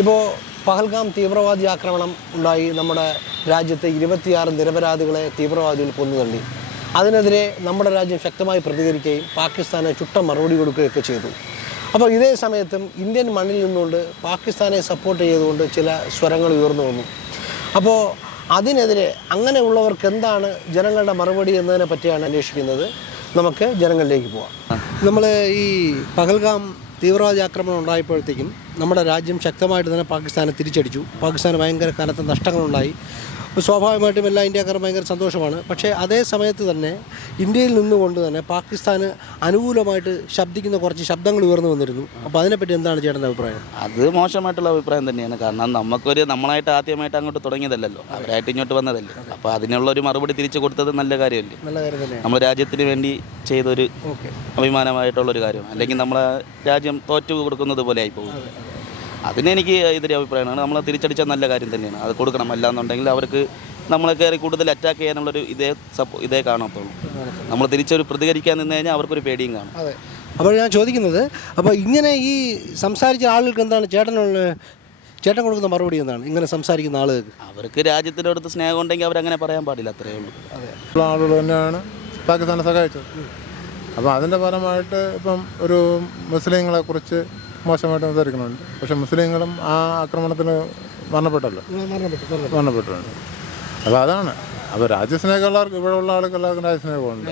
ഇപ്പോൾ പഹൽഗാം തീവ്രവാദി ആക്രമണം ഉണ്ടായി. നമ്മുടെ രാജ്യത്തെ 26 നിരപരാധികളെ തീവ്രവാദികൾ കൊന്നുതള്ളി. അതിനെതിരെ നമ്മുടെ രാജ്യം ശക്തമായി പ്രതികരിക്കുകയും പാകിസ്ഥാനെ ചുട്ട മറുപടി കൊടുക്കുകയൊക്കെ ചെയ്തു. അപ്പോൾ ഇതേ സമയത്തും ഇന്ത്യൻ മണ്ണിൽ നിന്നുകൊണ്ട് പാകിസ്ഥാനെ സപ്പോർട്ട് ചെയ്തുകൊണ്ട് ചില സ്വരങ്ങൾ ഉയർന്നു വന്നു. അപ്പോൾ അതിനെതിരെ അങ്ങനെയുള്ളവർക്ക് എന്താണ് ജനങ്ങളുടെ മറുപടി എന്നതിനെ പറ്റിയാണ് അന്വേഷിക്കുന്നത്. നമുക്ക് ജനങ്ങളിലേക്ക് പോവാം. നമ്മൾ ഈ പഹൽഗാം തീവ്രവാദി ആക്രമണം ഉണ്ടായപ്പോഴത്തേക്കും നമ്മുടെ രാജ്യം ശക്തമായിട്ട് തന്നെ പാകിസ്ഥാനെ തിരിച്ചടിച്ചു. പാകിസ്ഥാന് ഭയങ്കര കനത്ത നഷ്ടങ്ങളുണ്ടായി. സ്വാഭാവികമായിട്ടും എല്ലാ ഇന്ത്യക്കാരും ഭയങ്കര സന്തോഷമാണ്. പക്ഷേ അതേ സമയത്ത് തന്നെ ഇന്ത്യയിൽ നിന്നുകൊണ്ട് തന്നെ പാകിസ്ഥാന് അനുകൂലമായിട്ട് ശബ്ദിക്കുന്ന കുറച്ച് ശബ്ദങ്ങൾ ഉയർന്നു വന്നിരുന്നു. അപ്പോൾ അതിനെപ്പറ്റി എന്താണ് ചേട്ടൻ്റെ അഭിപ്രായം? അത് മോശമായിട്ടുള്ള അഭിപ്രായം തന്നെയാണ്. കാരണം നമ്മളായിട്ട് ആദ്യമായിട്ട് അങ്ങോട്ട് തുടങ്ങിയതല്ലല്ലോ, അവരായിട്ട് ഇങ്ങോട്ട് വന്നതല്ലേ. അപ്പോൾ അതിനുള്ളൊരു മറുപടി തിരിച്ചു കൊടുത്തത് നല്ല കാര്യമല്ലേ. നല്ല കാര്യം തന്നെയാണ്. നമ്മുടെ രാജ്യത്തിന് വേണ്ടി ചെയ്തൊരു അഭിമാനമായിട്ടുള്ളൊരു കാര്യമാണ്. അല്ലെങ്കിൽ നമ്മളെ രാജ്യം തോറ്റു കൊടുക്കുന്നത് പോലെ ആയിപ്പോകും. അതിനെനിക്ക് എതിരെ അഭിപ്രായമാണ്. നമ്മൾ തിരിച്ചടിച്ചാൽ നല്ല കാര്യം തന്നെയാണ്. അത് കൊടുക്കണം. അല്ലാന്നുണ്ടെങ്കിൽ അവർക്ക് നമ്മളെ കയറി കൂടുതൽ അറ്റാക്ക് ചെയ്യാനുള്ളൊരു ഇതേ കാണത്തുള്ളൂ. നമ്മൾ തിരിച്ചൊരു പ്രതികരിക്കാൻ നിന്ന് കഴിഞ്ഞാൽ അവർക്കൊരു പേടിയും കാണും. അതെ. അപ്പോൾ ഞാൻ ചോദിക്കുന്നത്, അപ്പോൾ ഇങ്ങനെ ഈ സംസാരിച്ച ആളുകൾക്ക് എന്താണ് ചേട്ടൻ കൊടുക്കുന്ന മറുപടി എന്താണ് ഇങ്ങനെ സംസാരിക്കുന്ന ആളുകൾക്ക്? അവർക്ക് രാജ്യത്തിൻ്റെ അടുത്ത് സ്നേഹം ഉണ്ടെങ്കിൽ അവരങ്ങനെ പറയാൻ പാടില്ല, അത്രയേ ഉള്ളൂ. അതെ. ആളുകൾ തന്നെയാണ് പാകിസ്ഥാനെ സഹായിച്ചത്. അപ്പോൾ അതിൻ്റെ ഫലമായിട്ട് ഇപ്പം ഒരു മുസ്ലിങ്ങളെ കുറിച്ച് മോശമായിട്ട് സംസാരിക്കുന്നുണ്ട്. പക്ഷേ മുസ്ലിങ്ങളും ആ ആക്രമണത്തിന് മരണപ്പെട്ടിട്ടുണ്ട്. അപ്പോൾ അതാണ്. അപ്പോൾ രാജ്യസ്നേഹമുള്ളവർക്ക് ഇവിടെ ഉള്ള ആളുകൾക്കെല്ലാവർക്കും രാജ്യസ്നേഹമുണ്ട്.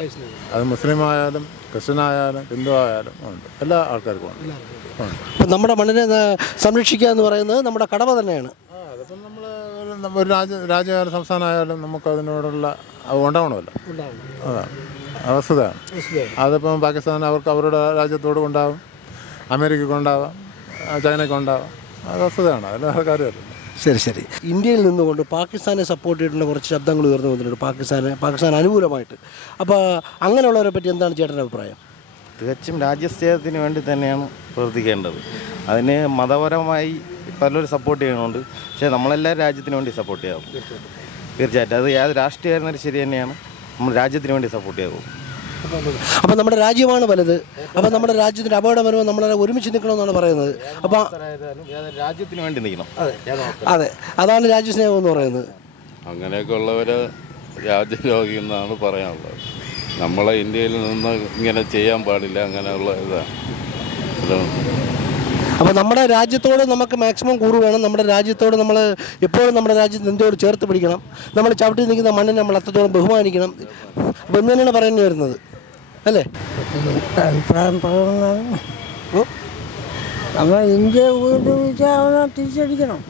അത് മുസ്ലിം ആയാലും ക്രിസ്ത്യൻ ആയാലും ഹിന്ദു ആയാലും ഉണ്ട്, എല്ലാ ആൾക്കാർക്കും ഉണ്ട്. ഇപ്പം നമ്മുടെ മണ്ണിനെ സംരക്ഷിക്കുക എന്ന് പറയുന്നത് നമ്മുടെ കടമ തന്നെയാണ്. അതിപ്പം നമ്മൾ ഒരു രാജ്യമായാലും സംസ്ഥാനമായാലും നമുക്ക് അതിനോടുള്ള ഉണ്ടാവണമല്ലോ. അതാണ് വസ്തുതയാണ്. അതിപ്പം പാകിസ്ഥാൻ അവർക്ക് അവരുടെ രാജ്യത്തോട് ഉണ്ടാവും, അമേരിക്കയ്ക്ക് ഉണ്ടാവാം, ചൈനയ്ക്ക് ഉണ്ടാവാം. അത് വസ്തുതയാണ്. അതിൽ വേറെ കാര്യമല്ല. ശരി. ഇന്ത്യയിൽ നിന്നുകൊണ്ട് പാകിസ്ഥാനെ സപ്പോർട്ട് ചെയ്തിട്ടുള്ള കുറച്ച് ശബ്ദങ്ങൾ ഉയർന്നു വന്നിട്ടുണ്ട്, പാകിസ്ഥാൻ അനുകൂലമായിട്ട്. അപ്പോൾ അങ്ങനെയുള്ളവരെ പറ്റി എന്താണ് ചേട്ടൻ്റെ അഭിപ്രായം? തികച്ചും രാജ്യസ്നേഹത്തിന് വേണ്ടി തന്നെയാണ് പ്രവർത്തിക്കേണ്ടത്. അതിന് മതപരമായി പലരും സപ്പോർട്ട് ചെയ്യണമുണ്ട്. പക്ഷേ നമ്മളെല്ലാവരും രാജ്യത്തിന് വേണ്ടി സപ്പോർട്ട് ചെയ്യാവും. തീർച്ചയായിട്ടും അത് ഏത് രാഷ്ട്രീയമായിരുന്നാലും ശരി തന്നെയാണ്. നമ്മൾ രാജ്യത്തിന് വേണ്ടി സപ്പോർട്ട് ചെയ്യാവും. അപ്പോൾ നമ്മുടെ രാജ്യമാണ് വലുത്. അപ്പോൾ നമ്മുടെ രാജ്യത്തിന് അപകടം വരുമ്പോൾ നമ്മളെ ഒരുമിച്ച് നിൽക്കണമെന്നാണ് പറയുന്നത്. അപ്പോൾ രാജ്യത്തിന് വേണ്ടി നിൽക്കണം. അതെ, അതാണ് രാജ്യസ്നേഹം എന്ന് പറയുന്നത്. അങ്ങനെയൊക്കെ ഉള്ളവർ രാജ്യദ്രോഹി എന്നാണ് പറയാനുള്ളത്. നമ്മളെ ഇന്ത്യയിൽ നിന്ന് ഇങ്ങനെ ചെയ്യാൻ പാടില്ല, അങ്ങനെയുള്ള ഇതാണ്. അപ്പോൾ നമ്മുടെ രാജ്യത്തോട് നമുക്ക് മാക്സിമം കൂറ് വേണം. നമ്മുടെ രാജ്യത്തോട് നമ്മൾ എപ്പോഴും നമ്മുടെ രാജ്യത്ത് ഇന്ത്യയോട് ചേർത്ത് പിടിക്കണം. നമ്മൾ ചവിട്ടി നിൽക്കുന്ന മണ്ണിനെ നമ്മൾ അത്രത്തോളം ബഹുമാനിക്കണം. അപ്പോൾ എന്ന് തന്നെയാണ് പറയുന്നത് വരുന്നത്, അല്ലേ? അഭിപ്രായം പറയുന്നത് നമ്മൾ ഇന്ത്യ തിരിച്ചടിക്കണം.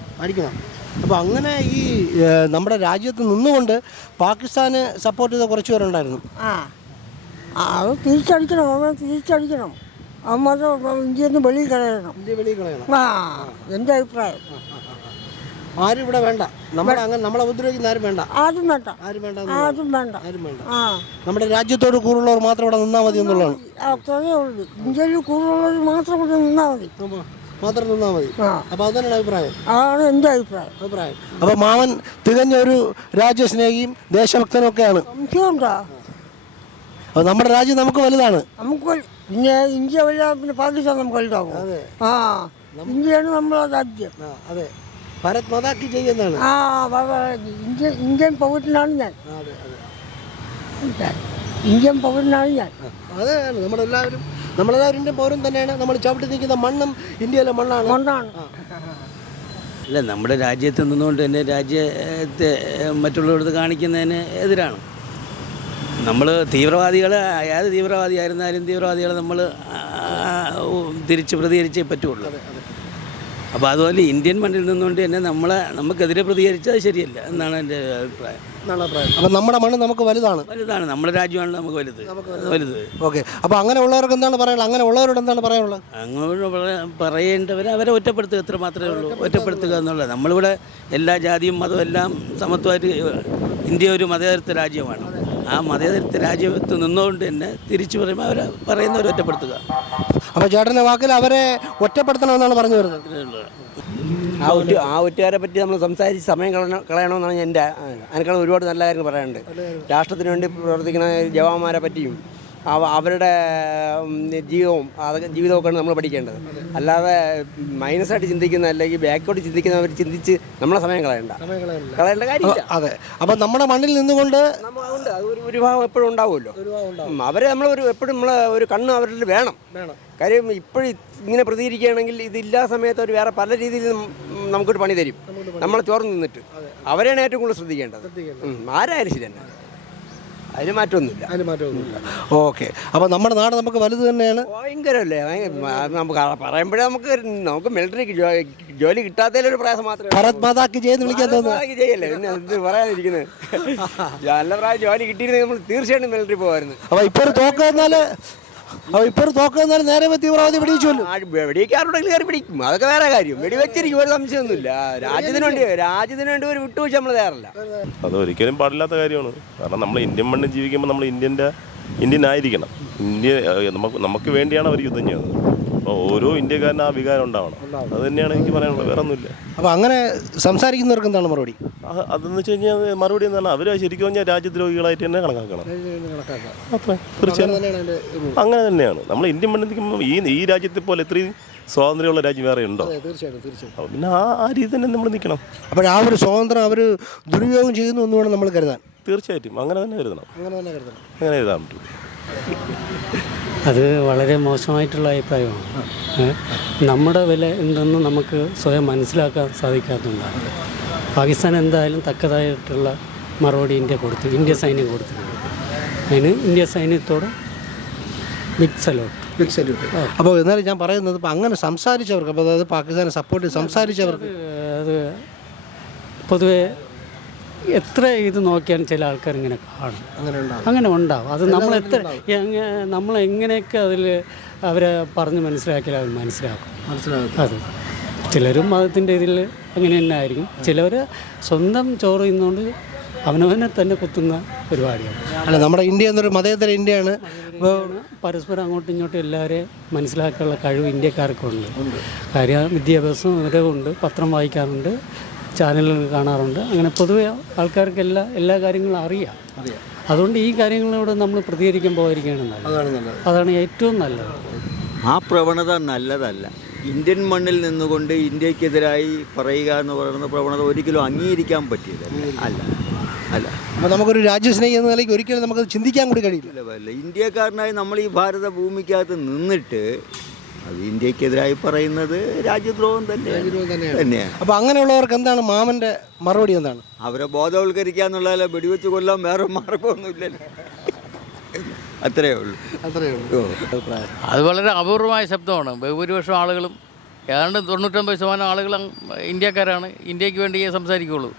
അപ്പോൾ അങ്ങനെ ഈ നമ്മുടെ രാജ്യത്ത് നിന്നുകൊണ്ട് പാകിസ്ഥാന് സപ്പോർട്ട് ചെയ്ത കുറച്ച് പേരുണ്ടായിരുന്നു. അത് തിരിച്ചടിക്കണം. ഇന്ത്യയിൽ നിന്ന് വെളിയിൽ കളയണം. എൻ്റെ അഭിപ്രായം. ആരും ഇവിടെ വേണ്ട, നമ്മളെ ഉപദ്രവിക്കുന്ന ആരും വേണ്ട. ആരും വേണ്ട. നമ്മുടെ രാജ്യത്തോട് കൂറുള്ളവർ മാത്രം ഇവിടെ നിന്നാൽ മതി എന്നുള്ളതാണ്. അത്രയേ ഉള്ളൂ. ഇന്ത്യയിൽ കൂടുതലുള്ളവർ മാത്രം ഇവിടെ നിന്നാൽ മതി. അപ്പോൾ അതന്നെയാണ് അഭിപ്രായം. അതാണ് എൻ്റെ അഭിപ്രായം. അപ്പോൾ മാമൻ തികഞ്ഞ ഒരു രാജ്യസ്നേഹിയും ദേശഭക്തനും ഒക്കെയാണ്. സംശയമുണ്ടോ? അപ്പോൾ നമ്മുടെ രാജ്യം നമുക്ക് വലുതാണ്. പിന്നെ ഇന്ത്യ വലുതാണ്, പിന്നെ പാകിസ്ഥാൻ നമുക്ക് വലുതാകും. ഇന്ത്യയാണ് നമ്മളെ രാജ്യം. അതെ, ഭാരത് മാതാക്കി ചെയ്യുന്നതാണ്. ഇന്ത്യൻ പൗരനാണ് ഞാൻ. ഇന്ത്യൻ പൗരനാണ് ഞാൻ. അതാണ് നമ്മളെല്ലാവരും പൗരൻ തന്നെയാണ്. നമ്മൾ ചവിട്ടി നിൽക്കുന്ന മണ്ണും ഇന്ത്യയിലെ മണ്ണാണ്. അല്ല, നമ്മുടെ രാജ്യത്ത് നിന്നുകൊണ്ട് തന്നെ രാജ്യത്തെ മറ്റുള്ളവർക്ക് കാണിക്കുന്നതിന് എതിരാണ്. നമ്മൾ തീവ്രവാദികളെ, ഏത് തീവ്രവാദിയായിരുന്നാലും തീവ്രവാദികളെ നമ്മൾ തിരിച്ച് പ്രതികരിച്ചേ പറ്റുള്ളൂ. അപ്പോൾ അതുപോലെ ഇന്ത്യൻ മണ്ണിൽ നിന്നുകൊണ്ട് തന്നെ നമുക്കെതിരെ പ്രതികരിച്ചത് ശരിയല്ല എന്നാണ് എൻ്റെ അഭിപ്രായം. അപ്പോൾ നമ്മുടെ മണ്ണ് നമുക്ക് വലുതാണ്. നമ്മുടെ രാജ്യമാണ് നമുക്ക് വലുത്. ഓക്കെ. അപ്പോൾ അങ്ങനെ ഉള്ളവർക്ക് എന്താണ് പറയാനുള്ളത്? അങ്ങനെ ഉള്ളവരോട് എന്താണ് പറയാനുള്ളത്? അങ്ങനെ പറയേണ്ടവരെ അവരെ ഒറ്റപ്പെടുത്തുക, എത്ര മാത്രമേ ഉള്ളൂ. ഒറ്റപ്പെടുത്തുക എന്നുള്ളത്. നമ്മളിവിടെ എല്ലാ ജാതിയും മതവും എല്ലാം സമത്വമായിട്ട്, ഇന്ത്യ ഒരു മതേതരത്വ രാജ്യമാണ്. ആ മതേതരത്വ രാജ്യത്ത് നിന്നുകൊണ്ട് തന്നെ തിരിച്ചു പറയുമ്പോൾ അവരെ പറയുന്നവരെ ഒറ്റപ്പെടുത്തുക. അപ്പോൾ ചേട്ടൻ്റെ വാക്കിൽ അവരെ ഒറ്റപ്പെടുത്തണമെന്നാണ് പറഞ്ഞു വരുന്നത്. ആ ഒറ്റുകാരെ പറ്റി നമ്മൾ സംസാരിച്ച് സമയം കളയണമെന്നാണ് എൻ്റെ. അതിനേക്കാൾ ഒരുപാട് നല്ല കാര്യങ്ങൾ പറയാനുണ്ട്. രാഷ്ട്രത്തിന് വേണ്ടി പ്രവർത്തിക്കുന്ന ജവാന്മാരെ പറ്റിയും അവരുടെ ജീവിതമൊക്കെയാണ് നമ്മൾ പഠിക്കേണ്ടത്. അല്ലാതെ മൈനസായിട്ട് ചിന്തിക്കുന്ന അല്ലെങ്കിൽ ബാക്കോട്ട് ചിന്തിക്കുന്നവർ ചിന്തിച്ച് നമ്മളെ സമയം കളയേണ്ട കാര്യമില്ല. അതെ. അപ്പം നമ്മുടെ മണ്ണിൽ നിന്നുകൊണ്ട് ഉണ്ട് അത് ഒരു ഭാഗം എപ്പോഴും ഉണ്ടാവുമല്ലോ. അവരെ നമ്മൾ എപ്പോഴും നമ്മളെ ഒരു കണ്ണ് അവരിൽ വേണം. കാര്യം ഇപ്പോഴും ഇങ്ങനെ പ്രതികരിക്കുകയാണെങ്കിൽ ഇതില്ലാ സമയത്ത് അവർ വേറെ പല രീതിയിൽ നമുക്കൊരു പണി തരും, നമ്മളെ ചോർന്ന് നിന്നിട്ട്. അവരെയാണ് ഏറ്റവും കൂടുതൽ ശ്രദ്ധിക്കേണ്ടത്. ആരായാലും ശരി തന്നെ, അതിന് മാറ്റമൊന്നുമില്ല. ഓക്കെ. അപ്പോൾ നമ്മുടെ നാട് നമുക്ക് വലുത് തന്നെയാണ്. ഭയങ്കരമല്ലേ, നമുക്ക് പറയുമ്പോഴേ നമുക്ക് മിലിറ്ററിക്ക് ജോലി കിട്ടാത്തതിലൊരു പ്രയാസം മാത്രമേ. ഭാരത് മാതാക്ക് ജയെന്ന് വിളിക്കാൻ തോന്നുന്നു. ചെയ്യല്ലേ, പിന്നെ എന്ത് പറയാനിരിക്കുന്നത്. നല്ല പ്രായം ജോലി കിട്ടിയിരുന്നെങ്കിൽ നമ്മൾ തീർച്ചയായിട്ടും മിലിറ്ററി പോകുമായിരുന്നു. അപ്പോൾ ഇപ്പോൾ തോക്കെന്നാലും നേരെ തീവ്രവാദി വെടിവെച്ചുവല്ലോ. വെടിവെക്കാറുണ്ടെങ്കിൽ കയറി പിടിക്കും, അതൊക്കെ വേറെ കാര്യം. വെടിവെച്ചിരിക്കും, ഒരു സംശയമൊന്നുമില്ല. രാജ്യത്തിന് വേണ്ടി ഒരു വിട്ടുവീഴ്ച നമ്മൾ തയ്യാറല്ല. അതൊരിക്കലും പാടില്ലാത്ത കാര്യമാണ്. കാരണം നമ്മൾ ഇന്ത്യൻ മണ്ണിൽ ജീവിക്കുമ്പോൾ നമ്മൾ ഇന്ത്യൻ ആയിരിക്കണം. നമുക്ക് വേണ്ടിയാണ് അവർ യുദ്ധം ചെയ്യുന്നത്. അപ്പോൾ ഓരോ ഇന്ത്യക്കാരനും ആ വികാരം ഉണ്ടാവണം. അത് തന്നെയാണ് എനിക്ക് പറയാനുള്ളത്, വേറെ ഒന്നുമില്ല. അപ്പോൾ അങ്ങനെ സംസാരിക്കുന്നവർക്ക് എന്താണ് മറുപടി? അതെന്ന് വെച്ച് കഴിഞ്ഞാൽ മറുപടി എന്താണ്, അവർ ശരിക്കും പറഞ്ഞാൽ രാജ്യദ്രോഹികളായിട്ട് തന്നെ കണക്കാക്കണം. അത്ര തീർച്ചയായും അങ്ങനെ തന്നെയാണ്. നമ്മൾ ഇന്ത്യൻ മണ്ണിൽ നിൽക്കുമ്പോൾ ഈ രാജ്യത്തെ പോലെ ഇത്രയും സ്വാതന്ത്ര്യമുള്ള രാജ്യം വേറെ ഉണ്ടോ? അപ്പോൾ പിന്നെ ആ രീതി തന്നെ നമ്മൾ നിൽക്കണം. അപ്പോൾ ആ ഒരു സ്വാതന്ത്ര്യം അവർ ദുരുപയോഗം ചെയ്യുന്നു എന്ന് വേണം നമ്മൾ കരുതാൻ. തീർച്ചയായിട്ടും അങ്ങനെ തന്നെ കരുതണം. അങ്ങനെ എഴുതാൻ പറ്റും. അത് വളരെ മോശമായിട്ടുള്ള അഭിപ്രായമാണ്. നമ്മുടെ വില എന്തെന്ന് നമുക്ക് സ്വയം മനസ്സിലാക്കാൻ സാധിക്കാത്തതുകൊണ്ടാണ്. പാകിസ്ഥാൻ എന്തായാലും തക്കതായിട്ടുള്ള മറുപടി ഇന്ത്യ സൈന്യം കൊടുത്തിട്ടുണ്ട്. അതിന് ഇന്ത്യ സൈന്യത്തോട് ബിഗ് സല്യൂട്ട്. അപ്പോൾ എന്നാലും ഞാൻ പറയുന്നത് ഇപ്പം അങ്ങനെ സംസാരിച്ചവർക്ക്, അപ്പോൾ അതായത് പാകിസ്ഥാനെ സപ്പോർട്ട് ചെയ്ത് സംസാരിച്ചവർക്ക് അത് പൊതുവെ എത്ര ഇത് നോക്കിയാലും ചില ആൾക്കാർ ഇങ്ങനെ കാണും, അങ്ങനെ ഉണ്ടാവും. അത് നമ്മൾ എങ്ങനെയൊക്കെ അതിൽ അവരെ പറഞ്ഞ് മനസ്സിലാക്കിയാൽ അവർ മനസ്സിലാക്കും. അത് ചിലരും മതത്തിൻ്റെ ഇതിൽ അങ്ങനെ തന്നെ ആയിരിക്കും. ചിലവർ സ്വന്തം ചോറ് ഇന്നുകൊണ്ട് അവനവനെ തന്നെ കുത്തുന്ന പരിപാടിയാണ്. അല്ല, നമ്മുടെ ഇന്ത്യ എന്നൊരു മതേതര ഇന്ത്യയാണ്. പരസ്പരം അങ്ങോട്ടും ഇങ്ങോട്ടും എല്ലാവരെയും മനസ്സിലാക്കാനുള്ള കഴിവ് ഇന്ത്യക്കാർക്കുണ്ട്. കാര്യം വിദ്യാഭ്യാസം ഇവരുണ്ട്, പത്രം വായിക്കാറുണ്ട്, ചാനലുകൾ കാണാറുണ്ട്. അങ്ങനെ പൊതുവെ ആൾക്കാർക്ക് എല്ലാ കാര്യങ്ങളും അറിയാം. അതുകൊണ്ട് ഈ കാര്യങ്ങളോട് നമ്മൾ പ്രതികരിക്കാൻ പോയിരിക്കുകയാണ് നല്ലത്. അതാണ് ഏറ്റവും നല്ലത്. ആ പ്രവണത നല്ലതല്ല. ഇന്ത്യൻ മണ്ണിൽ നിന്നുകൊണ്ട് ഇന്ത്യക്കെതിരായി പറയുക എന്ന് പറയുന്ന പ്രവണത ഒരിക്കലും അംഗീകരിക്കാൻ പറ്റിയതല്ല. അല്ല അപ്പോൾ നമുക്കൊരു രാജ്യസ്നേഹി എന്ന നിലയ്ക്ക് ഒരിക്കലും നമുക്കത് ചിന്തിക്കാൻ കൂടി കഴിയില്ല. ഇന്ത്യക്കാരനായി നമ്മൾ ഈ ഭാരത ഭൂമിക്കകത്ത് നിന്നിട്ട് അത് ഇന്ത്യക്കെതിരായി പറയുന്നത് രാജ്യദ്രോഹം തന്നെയാണ്. അപ്പോൾ അങ്ങനെയുള്ളവർക്ക് എന്താണ് മാമൻ്റെ മറുപടി? എന്താണ് അവരെ ബോധവൽക്കരിക്കുക എന്നുള്ളതല്ല, വെടിവെച്ച് കൊല്ലാൻ വേറെ മാർഗമൊന്നുമില്ലല്ലോ. അത്രയേ ഉള്ളൂ. അത് വളരെ അപൂർവമായ ശബ്ദമാണ്. ബഹുഭൂരിപക്ഷം ആളുകളും ഏതാണ്ട് 99% ആളുകളും ഇന്ത്യക്കാരാണ്. ഇന്ത്യക്ക് വേണ്ടി സംസാരിക്കുകയുള്ളൂ.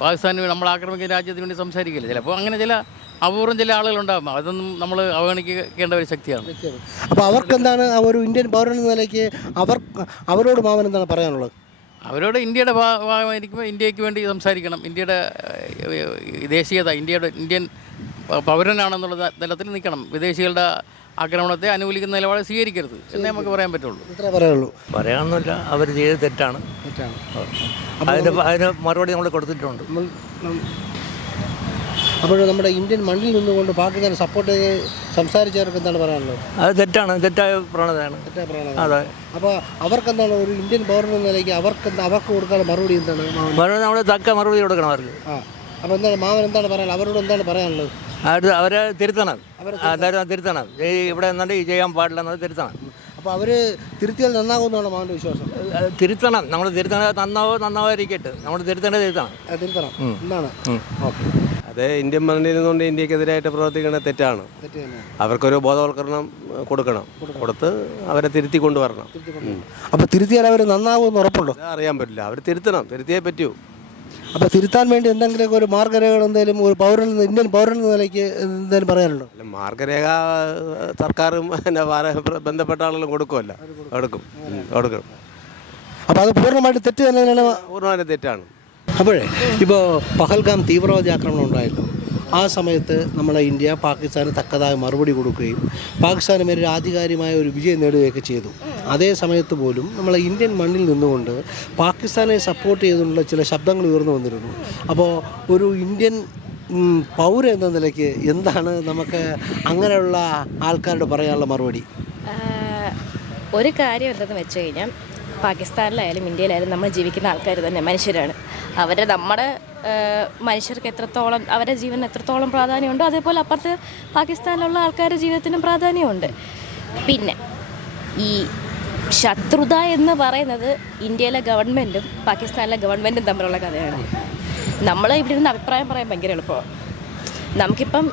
പാകിസ്ഥാന് നമ്മൾ ആക്രമിക്കുന്ന രാജ്യത്തിന് വേണ്ടി സംസാരിക്കില്ല. ചിലപ്പോൾ അങ്ങനെ അപൂർവം ചില ആളുകളുണ്ടാകും. അതൊന്നും നമ്മൾ അവഗണിക്കേണ്ട ഒരു ശക്തിയാണ്. അപ്പോൾ അവർക്കെന്താണ് ഒരു ഇന്ത്യൻ പൗരൻ എന്ന നിലയ്ക്ക് അവരോട് മാമൻ എന്താണ് പറയാനുള്ളത്? അവരോട് ഇന്ത്യയുടെ ഭാഗമായിരിക്കുമ്പോൾ ഇന്ത്യക്ക് വേണ്ടി സംസാരിക്കണം. ഇന്ത്യയുടെ ദേശീയത, ഇന്ത്യൻ പൗരനാണെന്നുള്ള തലത്തിൽ നിൽക്കണം. വിദേശികളുടെ ആക്രമണത്തെ അനുകൂലിക്കുന്ന നിലപാട് സ്വീകരിക്കരുത് എന്നേ നമുക്ക് പറയാൻ പറ്റുള്ളൂ. പറയാനൊന്നുമില്ല, അവർ ചെയ്തത് തെറ്റാണ്. അതിന് മറുപടി നമ്മൾ കൊടുത്തിട്ടുണ്ട്. അപ്പോൾ നമ്മുടെ ഇന്ത്യൻ മണ്ണിൽ നിന്നുകൊണ്ട് പാകിസ്ഥാൻ സപ്പോർട്ട് ചെയ്ത് സംസാരിച്ചവർക്ക് എന്താണ് പറയാനുള്ളത്? അത് തെറ്റായ പ്രവണതയാണ്. അതെ. അപ്പോൾ അവർക്കെന്താണ് ഒരു ഇന്ത്യൻ പൗരൻ എന്ന നിലയ്ക്ക് അവർക്ക് കൊടുക്കാനുള്ള മറുപടി എന്താണ്? മറുപടി നമ്മൾ തക്ക മറുപടി കൊടുക്കണം അവർക്ക്. അപ്പോൾ എന്താണ് മാമൻ എന്താണ് പറയാനുള്ളത്? അവരോട് എന്താണ് പറയാനുള്ളത്? അവരെ തിരുത്തണം. ഇവിടെ എന്നിട്ട് ചെയ്യാൻ പാടില്ല എന്നത് തിരുത്തണം. അപ്പോൾ അവർ തിരുത്തിയാൽ നന്നാകുമെന്നാണ് മാമൻ്റെ വിശ്വാസം? തിരുത്തണം. നമ്മൾ തിരുത്തണത് നന്നാവാതിരിക്കട്ടെ. നമ്മൾ തിരുത്തണം. എന്താണ്? ഓക്കെ. അത് ഇന്ത്യൻ മണ്ണിൽ നിന്നുകൊണ്ട് ഇന്ത്യക്കെതിരായിട്ട് പ്രവർത്തിക്കുന്നത് തെറ്റാണ്. അവർക്കൊരു ബോധവൽക്കരണം കൊടുത്ത് അവരെ തിരുത്തി കൊണ്ടുവരണം. അപ്പോൾ തിരുത്തിയാൽ അവർ നന്നാകുമെന്ന് ഉറപ്പുണ്ടോ? അറിയാൻ പറ്റില്ല. അവർ തിരുത്തിയേ പറ്റൂ. അപ്പോൾ തിരുത്താൻ വേണ്ടി എന്തെങ്കിലുമൊക്കെ ഒരു മാർഗ്ഗരേഖകൾ എന്തെങ്കിലും ഒരു ഇന്ത്യൻ പൗരൻ എന്ന നിലയ്ക്ക് എന്തെങ്കിലും പറയാനുണ്ടോ? മാർഗ്ഗരേഖ സർക്കാരും ബന്ധപ്പെട്ട ആളുകളും കൊടുക്കുമല്ലോ. കൊടുക്കും. അപ്പോൾ അത് പൂർണ്ണമായിട്ട് തെറ്റ് തന്നെയാണ്. പൂർണ്ണമായിട്ട് തെറ്റാണ്. അപ്പോഴേ ഇപ്പോൾ പഹൽഗാം തീവ്രവാദി ആക്രമണം ഉണ്ടായല്ലോ, ആ സമയത്ത് നമ്മളെ ഇന്ത്യ പാകിസ്ഥാന് തക്കതായ മറുപടി കൊടുക്കുകയും പാകിസ്ഥാന് മേലെ ആധികാരികമായ ഒരു വിജയം നേടുകയൊക്കെ ചെയ്തു. അതേ സമയത്ത് പോലും നമ്മളെ ഇന്ത്യൻ മണ്ണിൽ നിന്നുകൊണ്ട് പാകിസ്ഥാനെ സപ്പോർട്ട് ചെയ്തുകൊണ്ടുള്ള ചില ശബ്ദങ്ങൾ ഉയർന്നു വന്നിരുന്നു. അപ്പോൾ ഒരു ഇന്ത്യൻ പൗരൻ എന്ന നിലയ്ക്ക് എന്താണ് നമുക്ക് അങ്ങനെയുള്ള ആൾക്കാരോട് പറയാനുള്ള മറുപടി? ഒരു കാര്യം എന്തെന്ന് വെച്ച് കഴിഞ്ഞാൽ പാകിസ്ഥാനിലായാലും ഇന്ത്യയിലായാലും നമ്മൾ ജീവിക്കുന്ന ആൾക്കാർ തന്നെ മനുഷ്യരാണ്. നമ്മുടെ മനുഷ്യർക്ക് എത്രത്തോളം അവരുടെ ജീവന് എത്രത്തോളം പ്രാധാന്യമുണ്ടോ അതേപോലെ അപ്പുറത്ത് പാകിസ്ഥാനിലുള്ള ആൾക്കാരുടെ ജീവിതത്തിനും പ്രാധാന്യമുണ്ട്. പിന്നെ ഈ ശത്രുത എന്ന് പറയുന്നത് ഇന്ത്യയിലെ ഗവൺമെൻറ്റും പാകിസ്ഥാനിലെ ഗവൺമെൻറ്റും തമ്മിലുള്ള കഥയാണ്. നമ്മൾ ഇവിടെ നിന്ന് അഭിപ്രായം പറയാൻ ഭയങ്കര എളുപ്പമാണ്. നമുക്കിപ്പം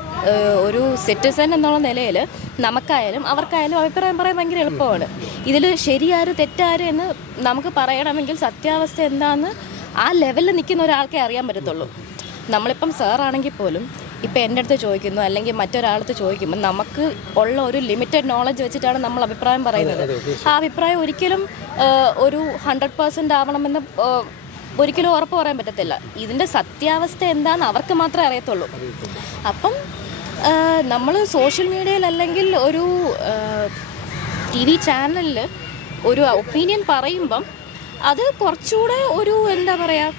ഒരു സിറ്റിസൺ എന്നുള്ള നിലയിൽ നമുക്കായാലും അവർക്കായാലും അഭിപ്രായം പറയാൻ ഭയങ്കര എളുപ്പമാണ്. ഇതിൽ ശരിയാര് തെറ്റാര് എന്ന് നമുക്ക് പറയണമെങ്കിൽ സത്യാവസ്ഥ എന്താണെന്ന് ആ ലെവലിൽ നിൽക്കുന്ന ഒരാൾക്കേ അറിയാൻ പറ്റത്തുള്ളൂ. നമ്മളിപ്പം സാറാണെങ്കിൽ പോലും ഇപ്പം എൻ്റെ അടുത്ത് ചോദിക്കുന്നു അല്ലെങ്കിൽ മറ്റൊരാളടുത്ത് ചോദിക്കുമ്പോൾ നമുക്ക് ഉള്ള ഒരു ലിമിറ്റഡ് നോളജ് വെച്ചിട്ടാണ് നമ്മൾ അഭിപ്രായം പറയുന്നത്. ആ അഭിപ്രായം ഒരിക്കലും ഒരു 100% ആവണമെന്ന് ഒരിക്കലും ഉറപ്പ് പറയാൻ പറ്റത്തില്ല. ഇതിൻ്റെ സത്യാവസ്ഥ എന്താണെന്ന് അവർക്ക് മാത്രമേ അറിയത്തുള്ളൂ. അപ്പം നമ്മൾ സോഷ്യൽ മീഡിയയിൽ അല്ലെങ്കിൽ ഒരു TV ചാനലിൽ ഒരു ഒപ്പീനിയൻ പറയുമ്പം അത് കുറച്ചുകൂടെ ഒരു എന്താ പറയുക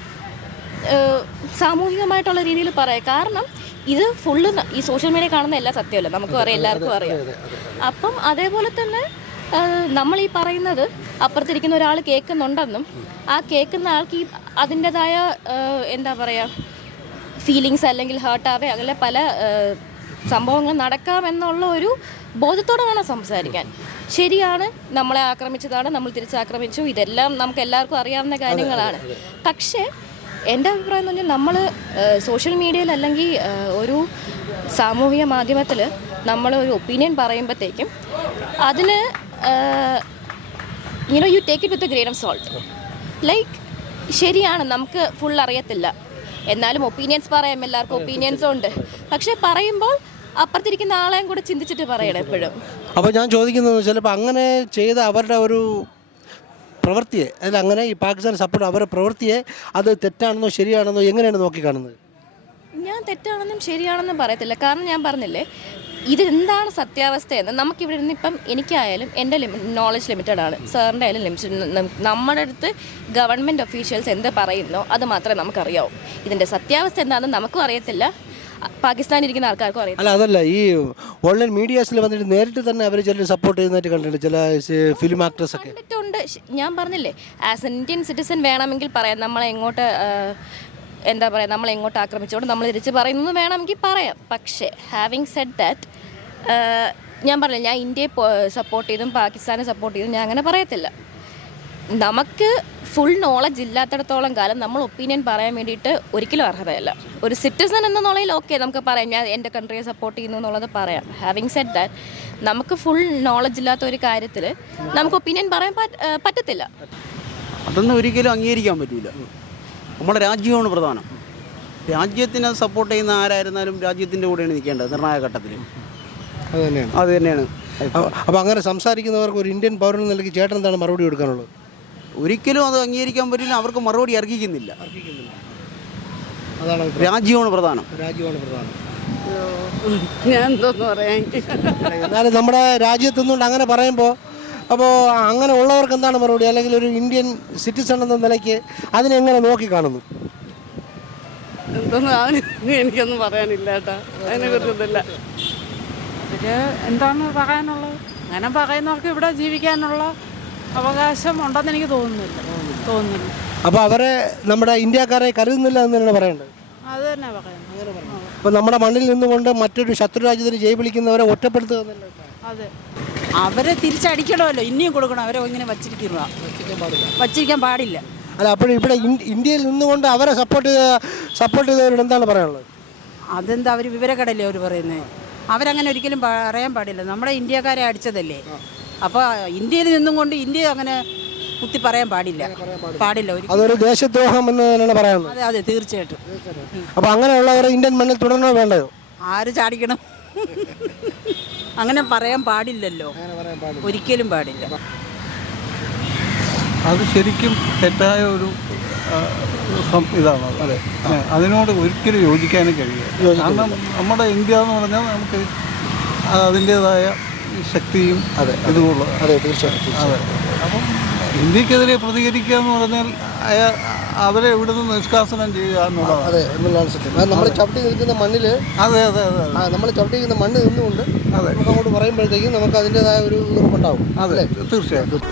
സാമൂഹികമായിട്ടുള്ള രീതിയിൽ പറയാം. കാരണം ഇത് ഫുള്ള് ഈ സോഷ്യൽ മീഡിയ കാണുന്ന എല്ലാ സത്യമല്ല, നമുക്കും അറിയാം, എല്ലാവർക്കും അറിയാം. അപ്പം അതേപോലെ തന്നെ നമ്മൾ ഈ പറയുന്നത് അപ്പുറത്തിരിക്കുന്ന ഒരാൾ കേൾക്കുന്നുണ്ടെന്നും ആ കേൾക്കുന്ന ആൾക്ക് ഈ അതിൻ്റെതായ എന്താ പറയുക ഫീലിങ്സ് അല്ലെങ്കിൽ ഹേർട്ടാവേ അങ്ങനെ പല സംഭവങ്ങൾ നടക്കാമെന്നുള്ള ഒരു ബോധത്തോടെ വേണം സംസാരിക്കാൻ. ശരിയാണ്, നമ്മളെ ആക്രമിച്ചതാണ്, നമ്മൾ തിരിച്ചാക്രമിച്ചു, ഇതെല്ലാം നമുക്ക് എല്ലാവർക്കും അറിയാവുന്ന കാര്യങ്ങളാണ്. പക്ഷേ എൻ്റെ അഭിപ്രായം എന്ന് പറഞ്ഞാൽ നമ്മൾ സോഷ്യൽ മീഡിയയിൽ അല്ലെങ്കിൽ ഒരു സാമൂഹിക മാധ്യമത്തിൽ നമ്മൾ ഒരു ഒപ്പീനിയൻ പറയുമ്പോഴത്തേക്കും അതിന് you take it with a grain of salt. Like ശരിയാണ്, നമുക്ക് ഫുൾ അറിയത്തില്ല, എന്നാലും ഒപ്പീനിയൻസ് പറയാം, എല്ലാവർക്കും ഒപ്പീനിയൻസും ഉണ്ട്. പക്ഷേ പറയുമ്പോൾ അപ്പുറത്തിരിക്കുന്ന ആളെയും കൂടെ ചിന്തിച്ചിട്ട് പറയണം എപ്പോഴും. അപ്പോൾ ഞാൻ ചോദിക്കുന്നത് ചിലപ്പോൾ അങ്ങനെ ചെയ്ത അവരുടെ ഒരു പ്രവൃത്തിയെ അല്ല അങ്ങനെ ഈ പാകിസ്ഥാൻ സപ്പോർട്ട് അവരുടെ പ്രവൃത്തിയെ അത് തെറ്റാണെന്നോ ശരിയാണെന്നോ എങ്ങനെയാണ് നോക്കിക്കാണുന്നത്? ഞാൻ തെറ്റാണെന്നും ശരിയാണെന്നും പറയത്തില്ല. കാരണം ഞാൻ പറഞ്ഞില്ലേ ഇതെന്താണ് സത്യാവസ്ഥയെന്ന്. നമുക്കിവിടെ നിന്ന് ഇപ്പം എനിക്കായാലും എൻ്റെ നോളജ് ലിമിറ്റഡ് ആണ്, സാറിൻ്റെ ആയാലും ലിമിറ്റഡ്. നമ്മുടെ അടുത്ത് ഗവൺമെൻറ് ഒഫീഷ്യൽസ് എന്ത് പറയുന്നോ അത് മാത്രമേ നമുക്കറിയാവൂ. ഇതിൻ്റെ സത്യാവസ്ഥ എന്താണെന്ന് നമുക്കും അറിയത്തില്ല, പാകിസ്ഥാനിൽ ഇരിക്കുന്ന ആൾക്കാർക്കും അറിയാം. അല്ല അതല്ല, ഈ ഓൺലൈൻ മീഡിയാസിൽ വന്നിട്ട് നേരിട്ട് തന്നെ അവർ ചിലർ സപ്പോർട്ട് ചെയ്യുന്നതായിട്ട് കണ്ടിട്ടുണ്ട്, ചില ഫിലിം ആക്ട്രസ് ഒക്കെ കണ്ടിട്ടുണ്ട്. ഞാൻ പറഞ്ഞില്ലേ ആസ് എൻ ഇന്ത്യൻ സിറ്റിസൺ വേണമെങ്കിൽ പറയാം, നമ്മളെ എങ്ങോട്ട് എന്താ പറയുക നമ്മളെ എങ്ങോട്ട് ആക്രമിച്ചുകൊണ്ട് നമ്മൾ തിരിച്ച് പറയുന്നത് വേണമെങ്കിൽ പറയാം. പക്ഷേ ഹാവിങ് സെഡ് ദാറ്റ് ഞാൻ പറഞ്ഞില്ല, ഞാൻ ഇന്ത്യയെ സപ്പോർട്ട് ചെയ്തും പാകിസ്ഥാനെ സപ്പോർട്ട് ചെയ്തും ഞാൻ അങ്ങനെ പറയത്തില്ല. നമുക്ക് ഫുൾ നോളജ് ഇല്ലാത്തിടത്തോളം കാലം നമ്മൾ ഒപ്പീനിയൻ പറയാൻ വേണ്ടിയിട്ട് ഒരിക്കലും അർഹതയല്ല. ഒരു സിറ്റിസൺ എന്ന നിലയിൽ ഓക്കെ നമുക്ക് പറയാം, ഞാൻ എൻ്റെ കൺട്രിയെ സപ്പോർട്ട് ചെയ്യുന്നു എന്നുള്ളത് പറയാം. ഹാവിങ് സെഡ് ദാറ്റ് നമുക്ക് ഫുൾ നോളജ് ഇല്ലാത്ത ഒരു കാര്യത്തിൽ നമുക്ക് ഒപ്പീനിയൻ പറയാൻ പറ്റത്തില്ല. അതൊന്നും ഒരിക്കലും അംഗീകരിക്കാൻ പറ്റില്ല. നമ്മുടെ രാജ്യമാണ് പ്രധാനം. രാജ്യത്തിനെ സപ്പോർട്ട് ചെയ്യുന്ന ആരായിരുന്നാലും രാജ്യത്തിൻ്റെ കൂടെയാണ് നിൽക്കേണ്ടത് നിർണായക ഘട്ടത്തിൽ. അത് തന്നെയാണ്. അപ്പോൾ അങ്ങനെ സംസാരിക്കുന്നവർക്ക് ഒരു ഇന്ത്യൻ പൗരൻ നിലയ്ക്ക് ചേട്ടൻ എന്താണ് മറുപടി കൊടുക്കാനുള്ളത്? ഒരിക്കലും അത് അംഗീകരിക്കാൻ പറ്റില്ല, അവർക്ക് മറുപടി അർഹിക്കുന്നില്ല. രാജ്യമാണ് പ്രധാനം. ഞാൻ എന്തോന്ന് പറയാൻ. എന്നാലും നമ്മുടെ രാജ്യത്തു നിന്നുകൊണ്ട് അങ്ങനെ പറയുമ്പോൾ അപ്പോൾ അങ്ങനെ ഉള്ളവർക്ക് എന്താണ് മറുപടി? അല്ലെങ്കിൽ ഒരു ഇന്ത്യൻ സിറ്റിസൺ എന്ന നിലയ്ക്ക് അതിനെങ്ങനെ നോക്കിക്കാണുന്നു? എന്തോന്ന് എനിക്കൊന്നും പറയാനില്ല കേട്ടോ, അതിനെക്കുറിച്ചൊന്നുമില്ല. എന്താണ് പറയാനുള്ളത്? അങ്ങനെ പറയുന്നവർക്ക് ഇവിടെ ജീവിക്കാനുള്ള അവകാശം ഉണ്ടെന്ന് എനിക്ക് തോന്നുന്നില്ല. അപ്പോൾ അവരെ നമ്മുടെ ഇന്ത്യക്കാരെ കരുതുന്നില്ല എന്ന് തന്നെ പറയേണ്ടത്. അത് തന്നെ പറയുന്നത്. അപ്പോൾ നമ്മുടെ മണ്ണിൽ നിന്നുകൊണ്ട് മറ്റൊരു ശത്രു രാജ്യത്തിന് ജയ് വിളിക്കുന്നവരെ ഒറ്റപ്പെടുത്തുക എന്നല്ല. അതെ, അവരെ തിരിച്ചടിക്കണമല്ലോ, ഇനിയും കൊടുക്കണം. അവരെ ഇങ്ങനെ വച്ചിരിക്കാൻ പാടില്ല. അല്ല, അപ്പോൾ ഇവിടെ ഇന്ത്യയിൽ നിന്നുകൊണ്ട് അവരെ സപ്പോർട്ട് ചെയ്തവരോട് എന്താണ് പറയാനുള്ളത്? അതെന്താ അവർ വിവരക്കടല്ലേ അവർ പറയുന്നത്? അവരങ്ങനെ ഒരിക്കലും പറയാൻ പാടില്ല. നമ്മുടെ ഇന്ത്യക്കാരെ അടിച്ചതല്ലേ. അപ്പോൾ ഇന്ത്യയിൽ നിന്നും കൊണ്ട് ഇന്ത്യ അങ്ങനെ കുത്തി പറയാൻ പാടില്ല. അതൊരു ദേശദ്രോഹം എന്ന് തന്നെയാണ് പറയാനുള്ളത്. അതെ അതെ, തീർച്ചയായിട്ടും. അപ്പോൾ അങ്ങനെയുള്ളവരെ ഇന്ത്യൻ മണ്ണിൽ തുടരണോ വേണ്ടയോ? ആര് ചാടിക്കണം? അങ്ങനെ പറയാൻ പാടില്ലല്ലോ, ഒരിക്കലും പാടില്ല. അത് ശരിക്കും തെറ്റായ ഒരു ഇതാണ്. അതെ, അതിനോട് ഒരിക്കലും യോജിക്കാനും കഴിയില്ല. കാരണം നമ്മുടെ ഇന്ത്യ എന്ന് പറഞ്ഞാൽ നമുക്ക് അതിൻ്റേതായ ശക്തിയും ഇതുമുള്ള. അതെ, തീർച്ചയായിട്ടും. അതെ, അപ്പം ഇന്ത്യക്കെതിരെ പ്രതികരിക്കുക എന്ന് പറഞ്ഞാൽ അവരെ ഇവിടുന്ന് നിഷ്കാസനം ചെയ്യുക എന്നുള്ളതാണ്. അതെ എന്നുള്ളതാണ് സത്യം. അത് നമ്മൾ ചവിട്ടി നിൽക്കുന്ന മണ്ണിൽ അതെ അതെ അതെ നമ്മൾ ചവിട്ടി നിൽക്കുന്ന മണ്ണ് നിന്നുകൊണ്ട് അതെ നമുക്ക് അങ്ങോട്ട് പറയുമ്പോഴത്തേക്കും നമുക്ക് അതിൻ്റെതായ ഒരു ഉണ്ടാവും. അതെ തീർച്ചയായിട്ടും.